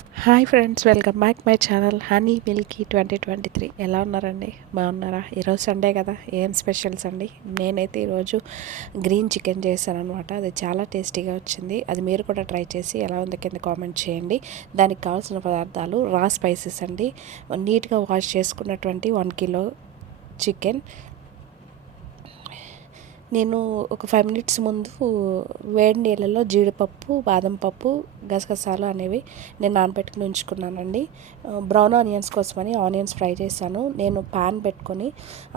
Hi friends, welcome back my channel honey Milky 2023. ఎలా ఉన్నారండి? బాగున్నారా? ఈరోజు సండే కదా, ఏం స్పెషల్స్ అండి? నేనైతే ఈరోజు గ్రీన్ చికెన్ చేశాను అనమాట. అది చాలా టేస్టీగా వచ్చింది. అది మీరు కూడా ట్రై చేసి ఎలా ఉంది కింద కామెంట్ చేయండి. దానికి కావాల్సిన పదార్థాలు రా స్పైసెస్ అండి, నీట్గా వాష్ చేసుకున్నటువంటి 1 కిలో చికెన్. నేను ఒక 5 మినిట్స్ ముందు వేడి నీళ్ళలో జీడిపప్పు, బాదం పప్పు, గసగసాలు అనేవి నేను నానబెట్టుకుని ఉంచుకున్నానండి. బ్రౌన్ ఆనియన్స్ కోసమని ఆనియన్స్ ఫ్రై చేశాను. నేను పాన్ పెట్టుకొని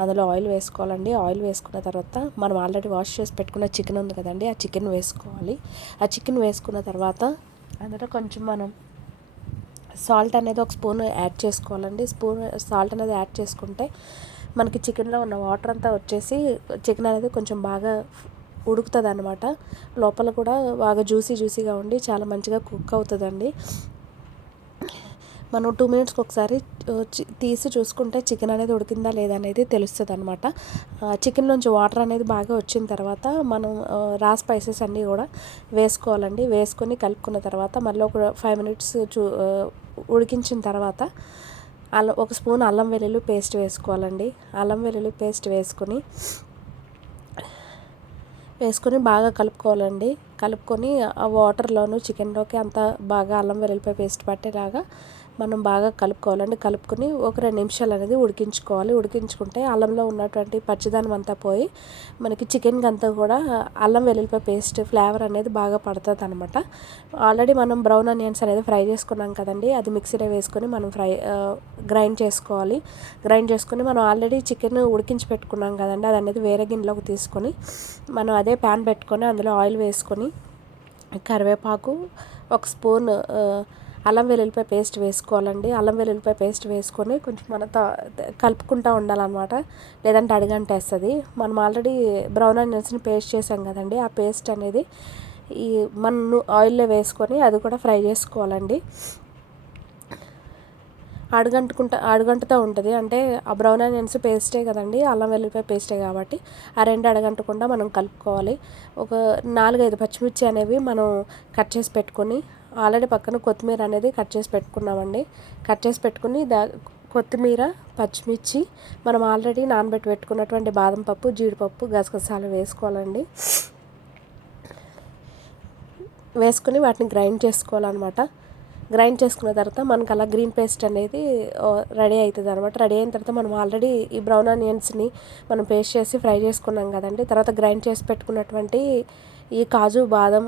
అందులో ఆయిల్ వేసుకోవాలండి. ఆయిల్ వేసుకున్న తర్వాత మనం ఆల్రెడీ వాష్ చేసి పెట్టుకున్న చికెన్ ఉంది కదండి, ఆ చికెన్ వేసుకోవాలి. ఆ చికెన్ వేసుకున్న తర్వాత అందులో కొంచెం మనం సాల్ట్ అనేది ఒక స్పూన్ యాడ్ చేసుకోవాలండి. సాల్ట్ అనేది యాడ్ చేసుకుంటే మనకి చికెన్లో ఉన్న వాటర్ అంతా వచ్చేసి చికెన్ అనేది కొంచెం బాగా ఉడుకుతుంది అనమాట. లోపల కూడా బాగా జ్యూసీగా ఉండి చాలా మంచిగా కుక్ అవుతుందండి. మనం 2 మినిట్స్కి ఒకసారి తీసి చూసుకుంటే చికెన్ అనేది ఉడికిందా లేదా అనేది తెలుస్తుంది అనమాట. చికెన్ నుంచి వాటర్ అనేది బాగా వచ్చిన తర్వాత మనం రా స్పైసెస్ అన్నీ కూడా వేసుకోవాలండి. వేసుకొని కలుపుకున్న తర్వాత మళ్ళీ ఒక 5 మినిట్స్ ఉడికించిన తర్వాత ఒక స్పూన్ అల్లం వెల్లుల్లి పేస్ట్ వేసుకోవాలండి. అల్లం వెల్లుల్లి పేస్ట్ వేసుకొని బాగా కలుపుకోవాలండి. కలుపుకొని ఆ వాటర్లోను చికెన్లోకి అంతా బాగా అల్లం వెల్లుల్లిపాయ పేస్ట్ పట్టేలాగా మనం బాగా కలుపుకోవాలండి. కలుపుకొని ఒక 2 నిమిషాలు అనేది ఉడికించుకోవాలి. ఉడికించుకుంటే అల్లంలో ఉన్నటువంటి పచ్చిదనం అంతా పోయి మనకి చికెన్కి అంతా కూడా అల్లం వెల్లుల్లిపాయ పేస్ట్ ఫ్లేవర్ అనేది బాగా పడుతుంది అనమాట. ఆల్రెడీ మనం బ్రౌన్ ఆనియన్స్ అనేది ఫ్రై చేసుకున్నాం కదండి, అది మిక్సీలో వేసుకొని మనం గ్రైండ్ చేసుకోవాలి. గ్రైండ్ చేసుకొని మనం ఆల్రెడీ చికెన్ ఉడికించి పెట్టుకున్నాం కదండి, అది అనేది వేరే గిన్నెలోకి తీసుకొని మనం అదే ప్యాన్ పెట్టుకొని అందులో ఆయిల్ వేసుకొని కరివేపాకు, ఒక స్పూన్ అల్లం వెల్లుల్లిపాయ పేస్ట్ వేసుకోవాలండి. అల్లం వెల్లుల్లిపాయ పేస్ట్ వేసుకొని కొంచెం మనం కలుపుకుంటూ ఉండాలన్నమాట, లేదంటే అడుగంటేస్తుంది. మనం ఆల్రెడీ బ్రౌన్ ఆనియన్స్ని పేస్ట్ చేసాం కదండి, ఆ పేస్ట్ అనేది ఈ మనం ఆయిల్లో వేసుకొని అది కూడా ఫ్రై చేసుకోవాలండి. అడుగంటుతూ ఉంటుంది. అంటే ఆ బ్రౌన్ ఆనియన్స్ పేస్టే కదండి, అల్లం వెల్లుల్లిపాయ పేస్టే కాబట్టి ఆ రెండు అడగంటకుండా మనం కలుపుకోవాలి. ఒక 4-5 పచ్చిమిర్చి అనేవి మనం కట్ చేసి పెట్టుకొని ఆల్రెడీ పక్కన కొత్తిమీర అనేది కట్ చేసి పెట్టుకున్నామండి. కట్ చేసి పెట్టుకుని కొత్తిమీర, పచ్చిమిర్చి, మనం ఆల్రెడీ నానబెట్టి పెట్టుకున్నటువంటి బాదం పప్పు, జీడిపప్పు, గసగసాలు వేసుకోవాలండి. వేసుకొని వాటిని గ్రైండ్ చేసుకోవాలన్నమాట. గ్రైండ్ చేసుకున్న తర్వాత మనకు అలా గ్రీన్ పేస్ట్ అనేది రెడీ అవుతుంది అనమాట. రెడీ అయిన తర్వాత మనం ఆల్రెడీ ఈ బ్రౌన్ ఆనియన్స్ని మనం పేస్ట్ చేసి ఫ్రై చేసుకున్నాం కదండి, తర్వాత గ్రైండ్ చేసి పెట్టుకున్నటువంటి ఈ కాజు, బాదం,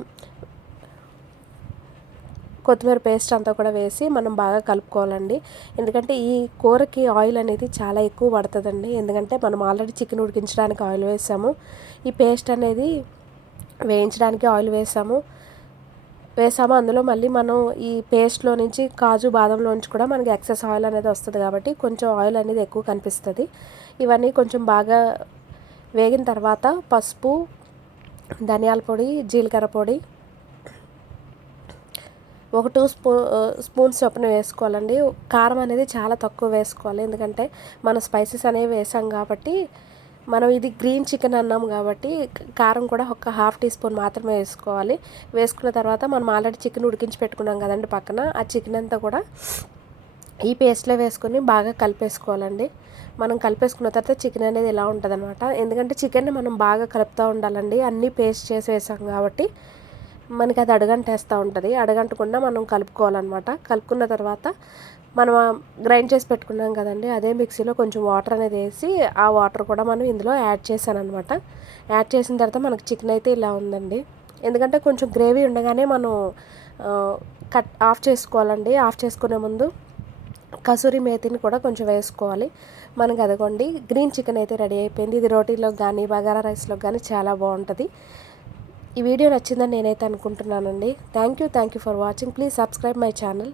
కొత్తిమీర పేస్ట్ అంతా కూడా వేసి మనం బాగా కలుపుకోవాలండి. ఎందుకంటే ఈ కూరకి ఆయిల్ అనేది చాలా ఎక్కువ పడుతుందండి. ఎందుకంటే మనం ఆల్రెడీ చికెన్ ఉడికించడానికి ఆయిల్ వేసాము, ఈ పేస్ట్ అనేది వేయించడానికి ఆయిల్ వేసాము. అందులో మళ్ళీ మనం ఈ పేస్ట్లో నుంచి కాజు, బాదంలో నుంచి కూడా మనకి ఎక్సెస్ ఆయిల్ అనేది వస్తుంది కాబట్టి కొంచెం ఆయిల్ అనేది ఎక్కువ కనిపిస్తుంది. ఇవన్నీ కొంచెం బాగా వేగిన తర్వాత పసుపు, ధనియాల పొడి, జీలకర్ర పొడి ఒక 2 స్పూన్స్ చొప్పున వేసుకోవాలండి. కారం అనేది చాలా తక్కువ వేసుకోవాలి, ఎందుకంటే మనం స్పైసెస్ అనేవి వేసాం కాబట్టి. మనం ఇది గ్రీన్ చికెన్ అన్నాం కాబట్టి కారం కూడా ఒక 1/2 టీ స్పూన్ మాత్రమే వేసుకోవాలి. వేసుకున్న తర్వాత మనం ఆల్రెడీ చికెన్ ఉడికించి పెట్టుకున్నాం కదండి పక్కన, ఆ చికెన్ అంతా కూడా ఈ పేస్ట్లో వేసుకొని బాగా కలిపేసుకోవాలండి. మనం కలిపేసుకున్న తర్వాత చికెన్ అనేది ఇలా ఉంటుంది అనమాట. ఎందుకంటే చికెన్ని మనం బాగా కలుపుతూ ఉండాలండి, అన్నీ పేస్ట్ చేసి వేసాం కాబట్టి మనకి అది అడుగంటేస్తూ ఉంటుంది. అడుగంటకుండా మనం కలుపుకోవాలన్నమాట. కలుపుకున్న తర్వాత మనం గ్రైండ్ చేసి పెట్టుకున్నాం కదండి, అదే మిక్సీలో కొంచెం వాటర్ అనేది వేసి ఆ వాటర్ కూడా మనం ఇందులో యాడ్ చేశాను అనమాట. యాడ్ చేసిన తర్వాత మనకి చికెన్ అయితే ఇలా ఉందండి. ఎందుకంటే కొంచెం గ్రేవీ ఉండగానే మనం ఆఫ్ చేసుకోవాలండి. ఆఫ్ చేసుకునే ముందు కసూరి మేతిని కూడా కొంచెం వేసుకోవాలి. మనకి అదిగోండి గ్రీన్ చికెన్ అయితే రెడీ అయిపోయింది. ఇది రోటీలోకి కానీ బగారా రైస్లోకి కానీ చాలా బాగుంటుంది. ఈ వీడియో నచ్చిందని నేనైతే అనుకుంటున్నానండి. Thank you for watching. Please subscribe my channel.